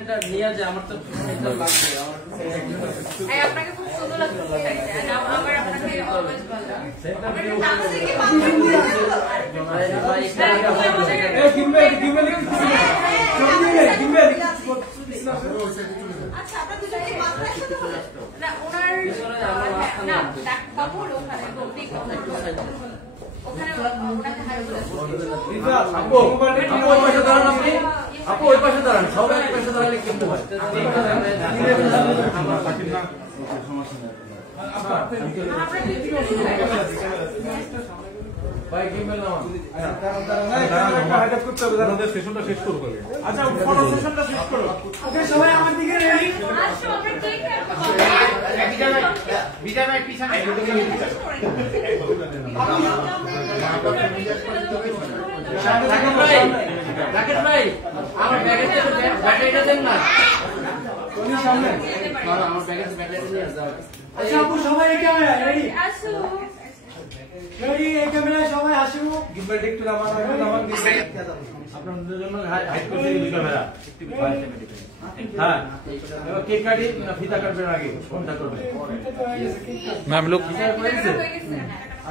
এটা নিয়ে যায় আমার তো সুন্দর লাগছে এই আপনাকে খুব সুন্দর লাগছে আর আমার আপনাকে অলওয়েজ ভালো আমরা ডান্স থেকে পাবলিক দিয়ে এই কিমবে আচ্ছা আপনারা দুজনে মাথায় সাথে হবে না ওনার না ডাক কাপড় ওখানে ঠিক ওখানে ওনাকে হাই বলে আপু ওই পাশে দাঁড়ান আপনি আপু ওই পাশে দাঁড়ান সবাই এক পাশে দাঁড়ালে কেমন হয় আমরা পাঠিয়ে না সমস্যা নেই ভাই কিমেল নাও করতে হবে আমাদের সেশনটা শেষ করব আচ্ছা ফটো সেশনটা শেষ করো ওকে সবাই আমার দিকে রেডি আসো আমরা কেক বিজয় ভাই পিছনে রাকেশ ভাই আমার ব্যাগের ব্যাটারিটা দেন না তুমি সামনে আমার ব্যাগের ব্যাটারি নিয়ে যাও আচ্ছা আপু সবাই এই ক্যামেরা রেডি আসো রেডি এই ক্যামেরা সবাই আসো গিম্বল একটু নামান দিবেন আপনাদের জন্য হাইড করতে দিই ক্যামেরা হ্যাঁ এবার কেক কাটি না ফিতা কাটবেন আগে কোনটা করবেন ম্যাম লোক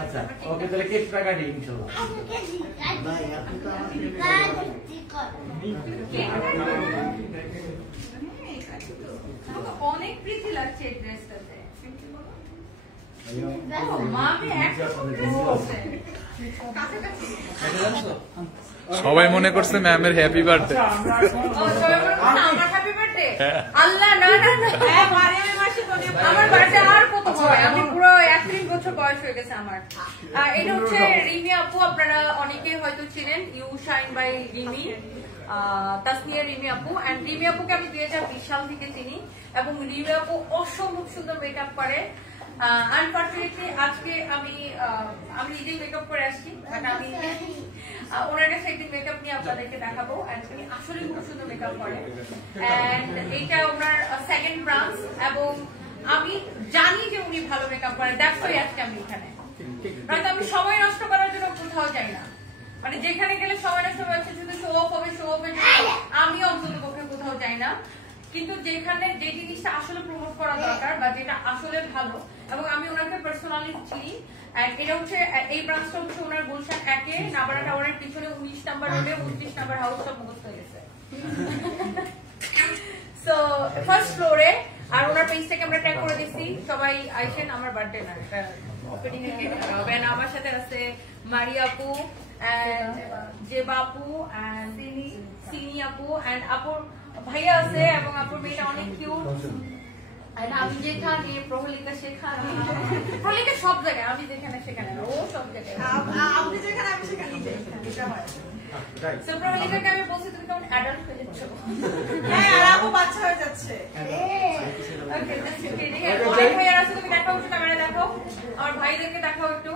আচ্ছা ওকে তাহলে কেকটা কাটি ইনশাআল্লাহ অনেক প্রীতি লাগছে এই ড্রেসটাতে মামি সবাই মনে করছে ম্যামের হ্যাপি বার্থডে আল্লাহ না না আমার বার্থডে আর কত হয় আমি পুরো 31 বছর বয়স হয়ে গেছে আমার এটা হচ্ছে রিমি আপু আপনারা অনেকেই হয়তো চিনেন you shine by Rimi Tasnia Rimi আপু এন্ড রিমি আপুকে আমি 2020 সাল থেকে চিনি এবং রিমি আপু অসম্ভব সুন্দর মেকআপ করে আনফরচুনেটলি আজকে আমি নিজেই মেকআপ করে আসছি বাট আমি ওনার কাছে একদিন মেকআপ নিয়ে আপনাদেরকে দেখাবো উনি আসলে খুব সুন্দর মেকআপ করে এন্ড এইটা ওনার সেকেন্ড ব্রাঞ্চ এবং আমি জানি যে উনি ভালো মেকআপ করে দ্যাটস ওয়াই আজকে আমি এখানে নয়তো আমি সময় নষ্ট করার জন্য কোথাও যাই না মানে যেখানে গেলে সময় নষ্ট হচ্ছে শুধু শো অফ হবে আমি অন্তত পক্ষে কোথাও যাই না কিন্তু যেখানে যে জিনিসটা আসলে প্রমোট করা দরকার বা যেটা আসলে ভালো এবং আমি ওনাকে পার্সোনালি চিনি এটা হচ্ছে এই ব্রাঞ্চটা হচ্ছে ওনার গুলশান 1 এ নাবারা টাওয়ারের পিছনে 19 নাম্বার রোডে 29 নাম্বার হাউসটা মুখস্থ হয়ে গেছে সো ফার্স্ট ফ্লোরে আর ওনার পেজটাকে আমরা ট্যাগ করে দিছি সবাই আইছেন আমার বার্থডে না ওপেনিং এ হবে না আমার সাথে আছে মারিয়া আপু এন্ড জেবা আপু এন্ড সিনি আপু এন্ড আপুর ভাইয়া আছে এবং আপুর মেয়েটা অনেক কিউট আমি যেখানে প্রহলিকা সেখানে প্রহলিকা সব জায়গায় আমি যেখানে সেখানে ও সব জায়গায় আপনি যেখানে আমি সেখানে প্রহলিকাকে আমি বলছি তুমি কেমন অ্যাডাল্ট হয়ে যাচ্ছ হ্যাঁ আর আপু বাচ্চা হয়ে যাচ্ছে অনেক ভাইয়ার আছে তুমি দেখাও একটু ক্যামেরা দেখো আমার ভাইদেরকে দেখাও একটু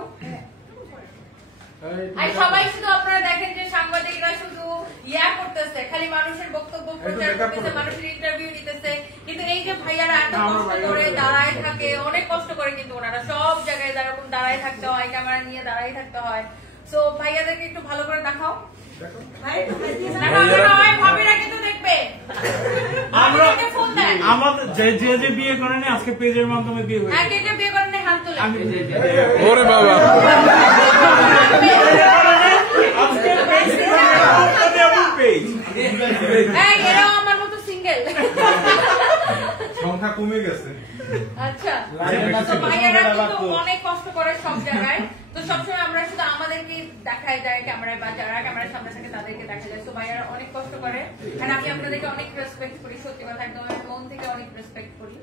সবাই শুধু আপনারা দেখেন যে সাংবাদিকরা শুধু ইয়া করতেছে খালি মানুষের বক্তব্য প্রচার করতেছে মানুষের ইন্টারভিউ নিতেছে কিন্তু এই যে ভাইয়ারা এত কষ্ট করে দাঁড়ায় থাকে অনেক কষ্ট করে কিন্তু ওনারা সব জায়গায় যেরকম দাঁড়ায় থাকতে হয় ক্যামেরা নিয়ে দাঁড়ায় থাকতে হয় সো ভাইয়াদেরকে একটু ভালো করে দেখাও ভাবিরা কিন্তু দেখবে আমাদের যে বিয়ে করেনি আজকে পেজের মাধ্যমে বিয়ে হয়েছে যে বিয়ে করেনি হাত তোলে ওরে বাবা এরা আমার মতো সিঙ্গেল সংখ্যা কমে গেছে আচ্ছা ভাইয়ারা কিন্তু অনেক কষ্ট করে সব জায়গায় তো সবসময় আমরা শুধু আমাদেরকে দেখাই যায় ক্যামেরায় বা যারা ক্যামেরার সামনে থাকে তাদেরকে দেখা যায় তো ভাইয়ারা অনেক কষ্ট করে আর আমি আপনাদেরকে অনেক রেসপেক্ট করি সত্যি কথা একদম মন থেকে অনেক রেসপেক্ট করি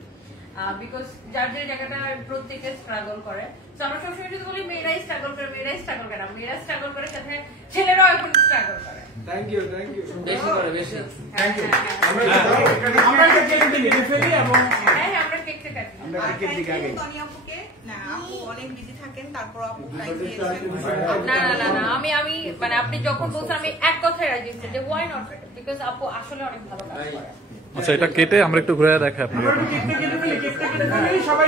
বিকজ যার যে জায়গাটা প্রত্যেকে স্ট্রাগল করে তো আমরা সবসময় যদি বলি মেয়েরাই স্ট্রাগল করে মেয়েরা স্ট্রাগল করে সাথে ছেলেরাও এখন স্ট্রাগল করে থ্যাংক ইউ বেশি করে বেশি থ্যাংক ইউ আমরা কেক কেটে ফেলি এবং হ্যাঁ আমরা কেকটা কাটি আমরা কেক দিকে আগে আপুকে না আপু অনেক বিজি থাকেন তারপর আপু টাইম দিয়েছেন না আমি মানে আপনি যখন বলছেন আমি এক কথায় রাজি হচ্ছি যে ওয়াই নট বিকজ আপু আসলে অনেক ভালো কাজ করে আচ্ছা এটা কেটে আমরা একটু ঘুরে দেখাই আপনাকে সবাই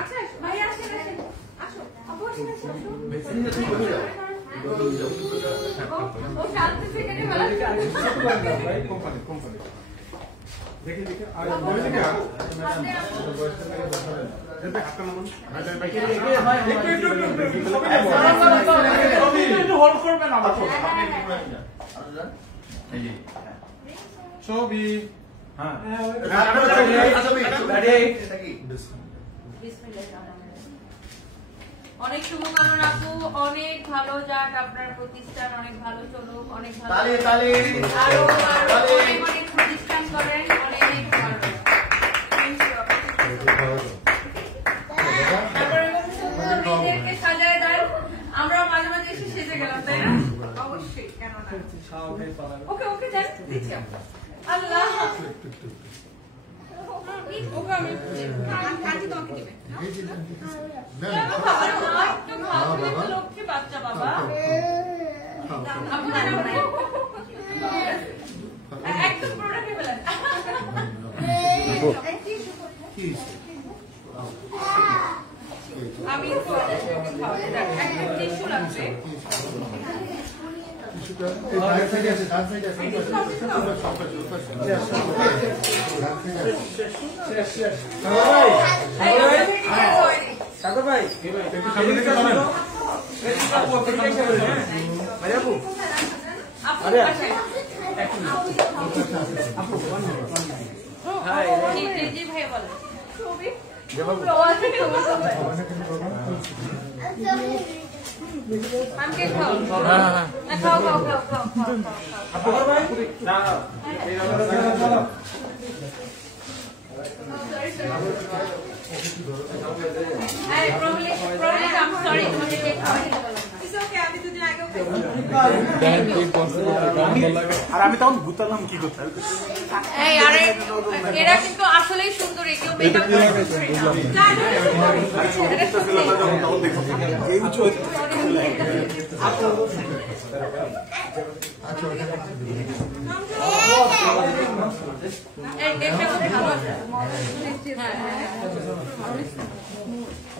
আচ্ছা ভাই আসেন আসো আপু আসেন ও শান্তি থেকে ছবি অনেক শুভকামনা আপু, অনেক ভালো যাক আপনার প্রতিষ্ঠান, অনেক ভালো চলুক, অনেক ভালো আরো অনেক অনেক প্রতিষ্ঠান করেন, অনেক ভালো। তারপরে মেয়েদেরকে সাজায় দেন, আমরা মাঝে মাঝে এসে সেজে গেলাম, তাই না? অবশ্যই, কেন না? ওকে ওকে দেন, দিচ্ছি আল্লাহ ওকে আমি কাজী তোমাকে দিবে লক্ষ্মী বাচ্চা বাবা একদম পুরোটা খেয়ে ফেলেন। আমি একটা টিস্যু লাগবে। জি ভাই বলেন আমাকে খাও খাও খাও খাও খাও আর আমি তখন বুঝতাম কি করতে এরা কিন্তু আসলেই সুন্দর, কেউ মেকআপ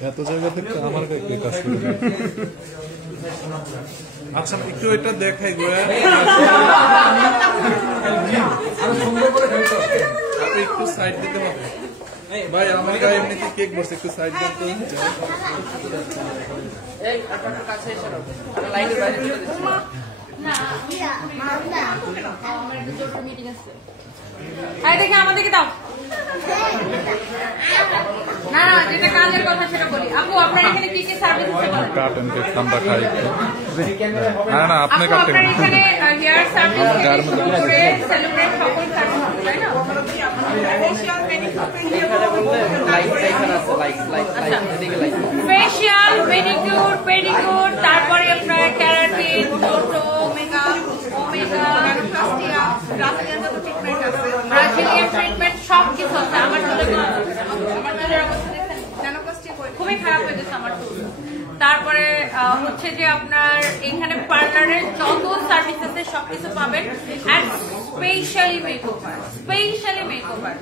এত জায়গা থেকে আমার কাজ করে। আচ্ছা একটু এটা দেখাই গোয়া, একটু সাইড দিতে হবে ভাই, আমার গায়ে এমনিতে কেক বসে, একটু সাইড দেন তো। দেখে আমাদেরকে দাও না না, যেটা কাজের কথা সেটা বলি। আপু আপনার এখানে কি কি সার্ভিস আছে? কাটেন কেক আমরা খাই। না না আপনি কাটেন। আপনার এখানে হেয়ার সার্ভিস করে সেলিব্রেট সকল সার্ভিস তাই না? ফেশিয়াল, ম্যানিকিউর, পেডিকিউর, তারপরে আপনার ক্যারাটিন, টোটো, মেকআপ, ওমেগা, ব্রাজিলিয়ান যত ট্রিটমেন্ট আছে, ব্রাজিলিয়ান ট্রিটমেন্ট সব কিছু আছে। আমার চুলের অবস্থা দেখেন, খুবই খারাপ হয়ে গেছে আমার চুল। তারপরে হচ্ছে যে আপনার এখানে পার্লারের যত সার্ভিস আছে সবকিছু পাবেন, and specially makeover, specially makeover.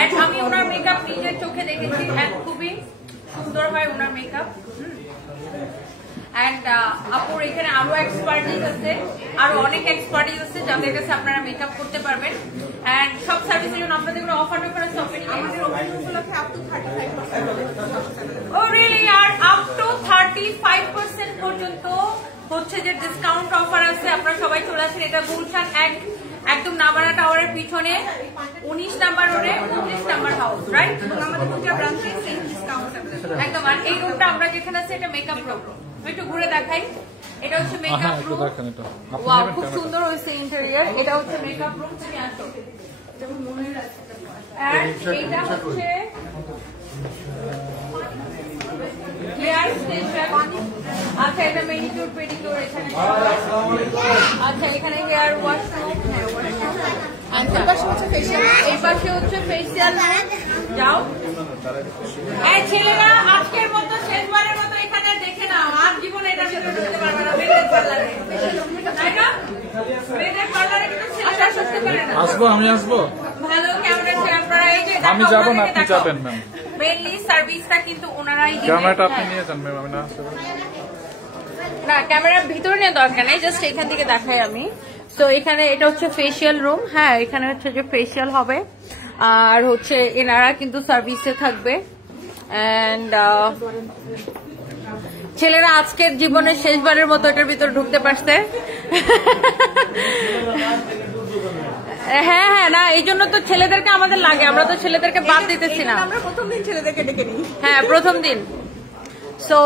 And আমি ওনার মেকআপ নিজের চোখে দেখেছি, এন্ড খুবই সুন্দর হয় ওনার মেকআপ। এন্ড আপুর এখানে আরো এক্সপার্টিস আছে, আরো অনেক এক্সপার্টিস আছে যাদের কাছে আপনারা মেকআপ করতে পারবেন। এন্ড সব সার্ভিসের জন্য আপনাদের কোনো অফার টফার আছে? আমাদের অফার উপলক্ষে আপ টু 35%। Oh really? আর আপ টু 35% পর্যন্ত হচ্ছে যে ডিসকাউন্ট অফার আছে। আপনারা সবাই চলে আসেন, এটা গুলশান একদম নাবারা টাওয়ারের পিছনে 19 নাম্বার রোডে 29 নাম্বার হাউস, রাইট? আমাদের দুটো ব্রাঞ্চে সেম ডিসকাউন্ট একদম। আর এই রুমটা আমরা যেখানে আছে এটা মেকআপ রুম, একটু ঘুরে দেখাই। এটা হচ্ছে মেকআপ রুম, ওয়াও খুব সুন্দর হয়েছে ইন্টেরিয়র। এটা হচ্ছে মেকআপ রুম, তুমি আসো। আর এটা হচ্ছে হেয়ার স্টেশন। আচ্ছা এটা ম্যানিকিউর পেডিকিউর এখানে। আচ্ছা এখানে হেয়ার ওয়াশরুম। আচ্ছা এই পাশে হচ্ছে ফেসিয়াল। যাও এই ছেলেরা আজকের মতো শেষবারের মতো এখানে দেখে নাও, আর জীবনে এটা ভিতরে ঢুকতে পারবে না। মেয়েদের পার্লারে, তাই না? মেয়েদের পার্লারে কিন্তু ছেলেরা আসতে পারে না। আসবো, আমি আসবো। ভালো ক্যামেরা ছিল আপনারা, এই যে আমি যাবো না, আপনি যাবেন ম্যাম। মেইনলি সার্ভিসটা কিন্তু ওনারাই দিবেন। ক্যামেরাটা আপনি নিয়ে যান ম্যাম, আমি না আসতে পারি না, ক্যামেরার ভিতরে নিয়ে দরকার নেই, জাস্ট এখান থেকে দেখাই আমি। তো এখানে এটা হচ্ছে ফেসিয়াল রুম। হ্যাঁ, এখানে হচ্ছে যে ফেসিয়াল হবে, আর হচ্ছে এনারা কিন্তু সার্ভিসে থাকবে। এন্ড ছেলেরা আজকের জীবনের শেষবারের মতো এটার ভিতরে ঢুকতে পারছে। হ্যাঁ হ্যাঁ, না এই জন্য তো ছেলেদেরকে আমাদের লাগে, আমরা তো ছেলেদেরকে বাদ দিতেছি না। আমরা প্রথম দিন ছেলেদেরকে ডেকে নিই। হ্যাঁ, প্রথম দিন। সো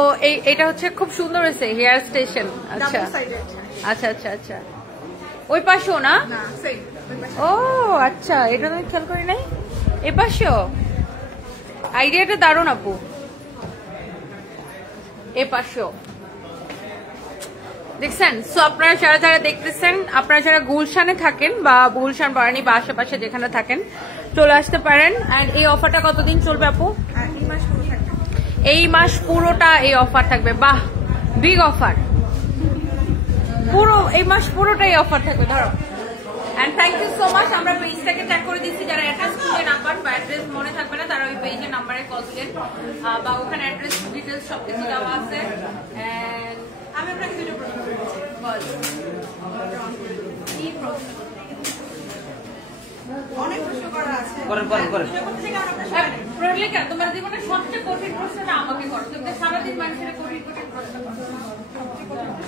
এটা হচ্ছে খুব সুন্দর হয়েছে হেয়ার স্টেশন। আচ্ছা আচ্ছা আচ্ছা আচ্ছা, ওই পাশেও না? ও আচ্ছা, এটা তো খেয়াল করি নাই। এ পাশেও আইডিয়াটা দারুণ আপু। এ পাশেও দেখছেন? সো আপনারা যারা যারা দেখতেছেন, আপনারা যারা গুলশানে থাকেন বা গুলশান বারানি বা আশেপাশে যেখানে থাকেন চলে আসতে পারেন। এন্ড এই অফারটা কতদিন চলবে আপু? এই মাস পুরোটা এই অফার থাকবে। বাহ, বিগ অফার, পুরো এই মাস পুরোটাই অফার থাকবে। ধরো। And thank you so much. আমরা পেজটাকে ট্যাগ করে দিচ্ছি, যারা অ্যাড্রেস খুঁজে নাম্বার বা অ্যাড্রেস মনে থাকবে না তারা ওই পেজের নাম্বারে কল দিলেন, বা ওখানে অ্যাড্রেস ডিটেলস সবকিছু দেওয়া আছে। এন্ড আমি আপনাকে দুটো প্রশ্ন করছি। বল, কি প্রশ্ন? অনেক প্রশ্ন করা আছে। করেন। প্রহলিকা, তোমার জীবনের সবচেয়ে কঠিন প্রশ্নটা আমাকে করো। তুমি সারাদিন মানুষের কঠিন কঠিন প্রশ্ন করো।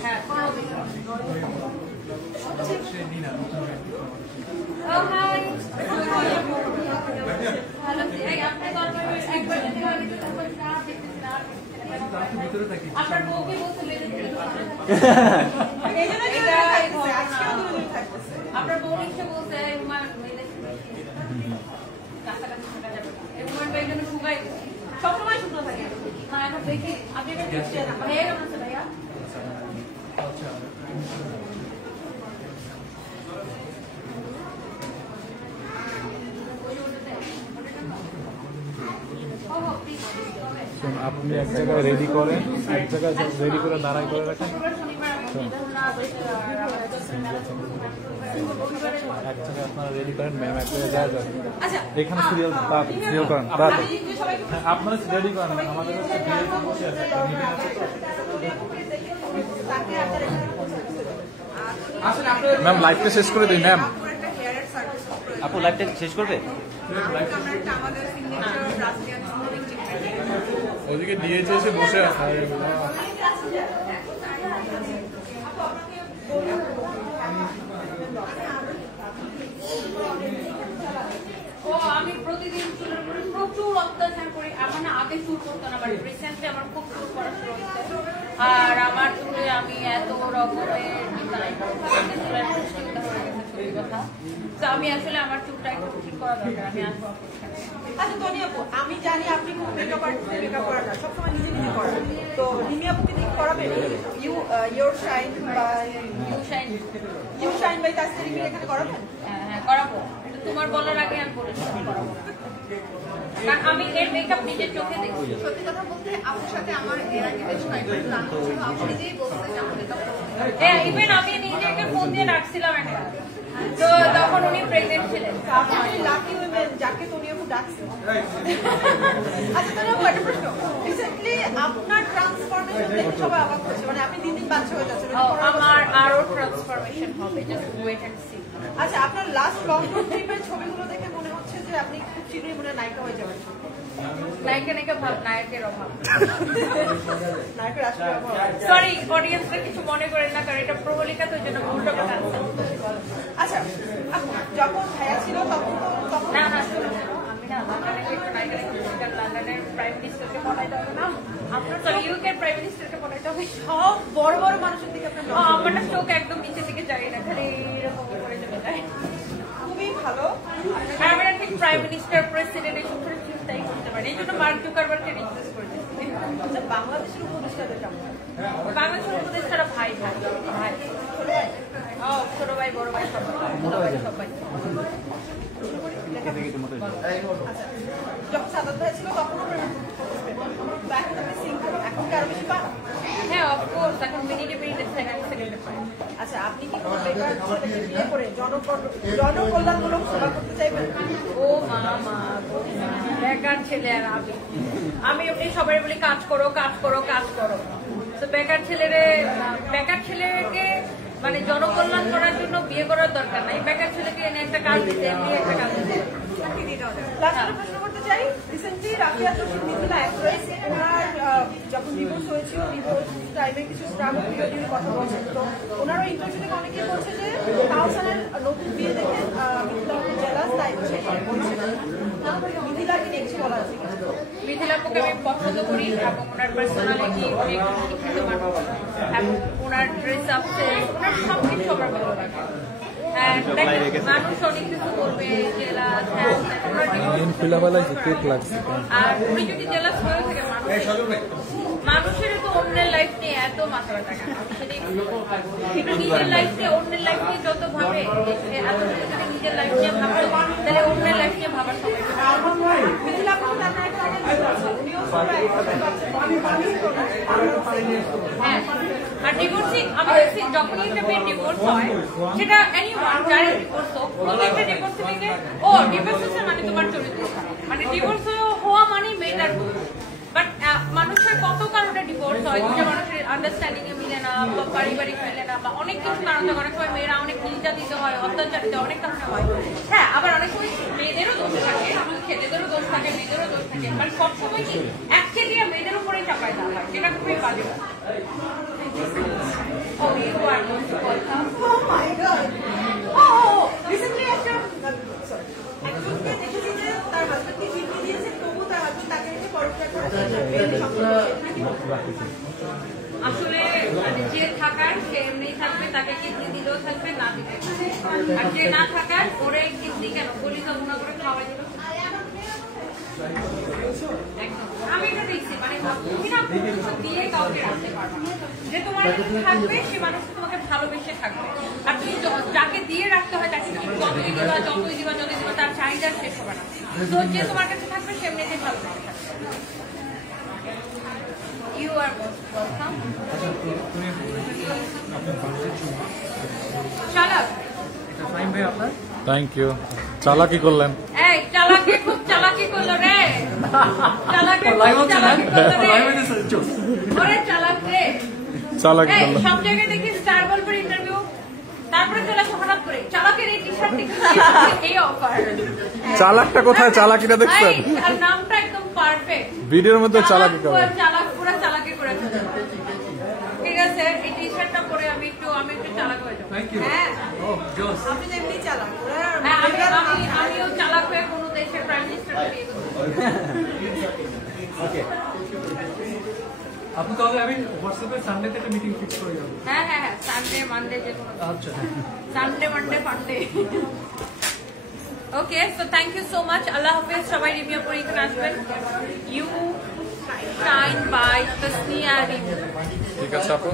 হ্যাঁ, করো। আপনার বউকে বলতে আপনার বউ নিশ্চয় বলছে সবসময় শুকনো থাকে না। এখন দেখি আপনি ভাইয়া কেমন আছে? ভাইয়া আপনি এক জায়গায় রেডি করেন, এক জায়গায় রেডি করে দাঁড়াই করে রাখেন, এক জায়গায় আপনারা রেডি করেন, ম্যাম এক জায়গায় যাওয়া যাবে। এখানে সিরিয়াল করেন, আপনারা রেডি করেন। আমাদের ম্যাম লাইভটা শেষ করে দিই। ম্যাম আপু লাইভটা শেষ করবে? ওদিকে দিয়েছে এসে বসে আছে। আমি প্রতিদিন চুলের উপরে প্রচুর অত্যাচার করি। আমার না আগে চুল করতো না, বাট রিসেন্টলি আমার খুব চুল করা শুরু হচ্ছে। আর আমার চুলে আমি এত রকমের ডিজাইন কথা, তো আমি আসলে আমার চুলটা একটু ঠিক করা দরকার। আমি আসবো। আচ্ছা তনি আপু, আমি জানি আপনি খুব মেকআপ আর্টিস্ট, মেকআপ করা না, সবসময় নিজে নিজে করেন। তো রিমি আপুকে দেখে করাবেন your shine by Tasnia Rimi এখানে করাবেন? হ্যাঁ করাবো, তোমার বলার আগে আমি বলে করাবো, কারণ আমি এর মেকআপ নিজের চোখে দেখি। সত্যি কথা বলতে আপুর সাথে আমার এর আগে বেশ কয়েকবার প্ল্যান হচ্ছিল, আপু নিজেই বলতে যে আমার মেকআপ করতে। হ্যাঁ, ইভেন আমি নিজেকে ফোন দিয়ে ডাকছিলাম একটা, তো তখন উনি প্রেগনেন্ট ছিলেন। আপনি লাকি উইমেন যাকে তনি আপু ডাকছে। আচ্ছা তনি আপু, একটা প্রশ্ন, রিসেন্টলি আপনার ট্রান্সফরমেশন দেখে সবাই অবাক হচ্ছে, মানে আপনি দিন দিন বাচ্চা হয়ে যাচ্ছেন। আমার আরো ট্রান্সফরমেশন হবে, জাস্ট ওয়েট এন্ড সি। আচ্ছা, আপনার লাস্ট লং ট্রিপের ছবিগুলো দেখে মনে হচ্ছে যে আপনি খুব শীঘ্রই মনে নায়িকা হয়ে যাবেন। নায়িকা ভাব, নায়কের অভাব। নায়কের আসলে অভাব। সরি অডিয়েন্সরা কিছু মনে করেন না, কারণ এটা প্রবলিকা, তো জন্য ভুলটা কথা আছে। আচ্ছা, যখন ভাইয়া ছিল তখন না আমি না লন্ডনের প্রাইম মিনিস্টারকে পড়াইতে হবে না, আপনার তো ইউকের প্রাইম মিনিস্টারকে পড়াইতে হবে। সব বড় বড় মানুষের দিকে আপনার আমার না চোখ একদম নিচের দিকে যাই না, খালি এরকম করে চলে যায়। খুবই ভালো। আর আমরা ঠিক প্রাইম মিনিস্টার প্রেসিডেন্ট এসব করে চিন্তাই করতে পারি, এই জন্য মার্ক জুকারবার্গকে রিকোয়েস্ট করে দিচ্ছি। আচ্ছা, বাংলাদেশের উপদেষ্টাদের কেমন? বাংলাদেশের উপদেষ্টারা ভাই ভাই ভাই, ছোট ভাই বড় ভাই সবাই। আচ্ছা, যখন সাদাত ভাই ছিল তখন এখন আপনি সিঙ্গেল, এখন কি আরো বেশি পান? হ্যাঁ অফকোর্স, এখন মিনিটে সেকেন্ডে পাই। আচ্ছা, আপনি কি কোনো বেকার ছেলেকে বিয়ে করে জনকল্যাণমূলক সেবা করতে চাইবেন? ও মা বেকার ছেলে আর আমি এমনি সবাই বলি কাজ করো। তো বেকার ছেলেকে মানে জনকল্যাণ করার জন্য বিয়ে করার দরকার নাই, বেকার ছেলেকে এনে একটা কাজ দিতে, এমনি একটা কাজ দিতে। লাস্টে প্রশ্ন করতে চাই, রিসেন্টলি রাফিয়া জসিম মিথিলা অ্যাক্ট্রেস, ওনার যখন ডিভোর্স হয়েছিল, ডিভোর্স টাইমে কিছু স্ট্রাগল পিরিয়ডের কথা বলছেন, তো ওনারও ইন্টারভিউ থেকে অনেকেই বলছে যে কাউসারের নতুন বিয়ে দেখে মিথিলা জেলাস, তাই হচ্ছে মিথিলাকে নিয়ে কিছু বলা আছে। মিথিলাপুকে আমি পছন্দ করি এবং ওনার পার্সোনালিটি অনেক শিক্ষিত মানুষ এবং ওনার ড্রেস আপ সেন্স, ওনার সবকিছু আমার ভালো লাগে। মানুষ অনেক কিছু করবে, জেলাস, আর উনি যদি জেলাস হয়ে থাকে মানুষের তো অন্যের লাইফ নিয়ে এত মাথা ব্যথা কেন? নিজের লাইফ নিয়ে অন্যের লাইফ নিয়ে যত ভাবে, এত যদি নিজের লাইফ নিয়ে ভাবতো তাহলে অন্যের লাইফ নিয়ে ভাবার সময়। হ্যাঁ, আর ডিভোর্সিং আমি দেখছি যখনই একটা মেয়ের ডিভোর্স হয়, সেটা এনিওয়ান যার ডিভোর্স হোক, প্রত্যেকটা ডিভোর্স থেকে ও ডিভোর্স হচ্ছে মানে তোমার চরিত্র, মানে ডিভোর্স হওয়া মানে মেয়েটার দোষ। বাট মানুষের কত কারণে ডিভোর্স হয়, দুটা মানুষের আন্ডারস্ট্যান্ডিং এ মিলে না, বা পারিবারিক মিলে না, বা অনেক কিছু কারণে অনেক সময় মেয়েরা অনেক নির্যাতিত হয়, অত্যাচারিত অনেক কারণে হয়। হ্যাঁ, আবার অনেক সময় মেয়েদেরও দোষ থাকে, ছেলেদেরও দোষ থাকে, মেয়েদেরও দোষ থাকে, বাট সবসময় কি অ্যাকচুয়ালি মেয়েদের উপরেই চাপায় দেওয়া হয়, যেটা খুবই বাজে। Oh, you are going to welcome. Oh my God! Oh, recently একটা একজনকে দেখেছি যে তার হাজবেন্ডকে চিঠি দিয়েছে, তবু তার হাজবেন্ড তাকে নিয়ে পরকিয়া করেছে। আসলে যে থাকার সে এমনি থাকবে, তাকে কিডনি দিলেও থাকবে, না দিলে, আর যে না থাকার ওরে কিডনি কেন কলিজা গুণা করে খাওয়াই দিল। আমি এটা দেখছি, মানে তুমি না দিয়ে কাউকে রাখতে পারবে না, যে তোমার থাকবে সে মানুষ তোমাকে ভালোবেসে থাকবে, আর তুমি যাকে দিয়ে রাখতে হয় তাকে যতই দিবা তার চাহিদা শেষ হবে না। তো যে তোমার কাছে থাকবে সে এমনিতে ভালোবেসে থাকবে। You are most welcome. চালাক। Thank you. চালাকি করলেন। এই চালাকি খুব চালাকি করলো রে। চালাকি খুব চালাকি করলো রে। ওরে চালাক রে। চালাকি করলো। সব জায়গায় দেখি স্টার গল্পের ইন্টারভিউ, তারপরে চলে আসে হঠাৎ করে চালাকের এই টি-শার্ট দেখি এই অফার। চালাকটা কোথায়? চালাকিটা দেখছেন? আর নামটা একদম পারফেক্ট। ভিডিওর মধ্যে চালাকি করে। চালাক পুরো চালাকি করে ফেলে। ঠিক আছে, এই টি-শার্টটা পরে আমি একটু চালাক হয়ে যাব। হ্যাঁ, আপনি এমনি চালাক। আমিও চালাক হয়ে কোনো দেশের প্রাইম মিনিস্টারকে বিয়ে করব। ওকে, আপনি তাহলে আমি হোয়াটসঅ্যাপে সানডেতে একটা মিটিং ফিক্স করে যাব। হ্যাঁ, সানডে মানডে যে কোনো। আচ্ছা, Sunday Monday funday. Okay, so thank you so much. আল্লাহ হাফেজ। সবাই রিভিউ করে এখানে আসবেন। You shine by Tasnia review. ঠিক আছে আপু।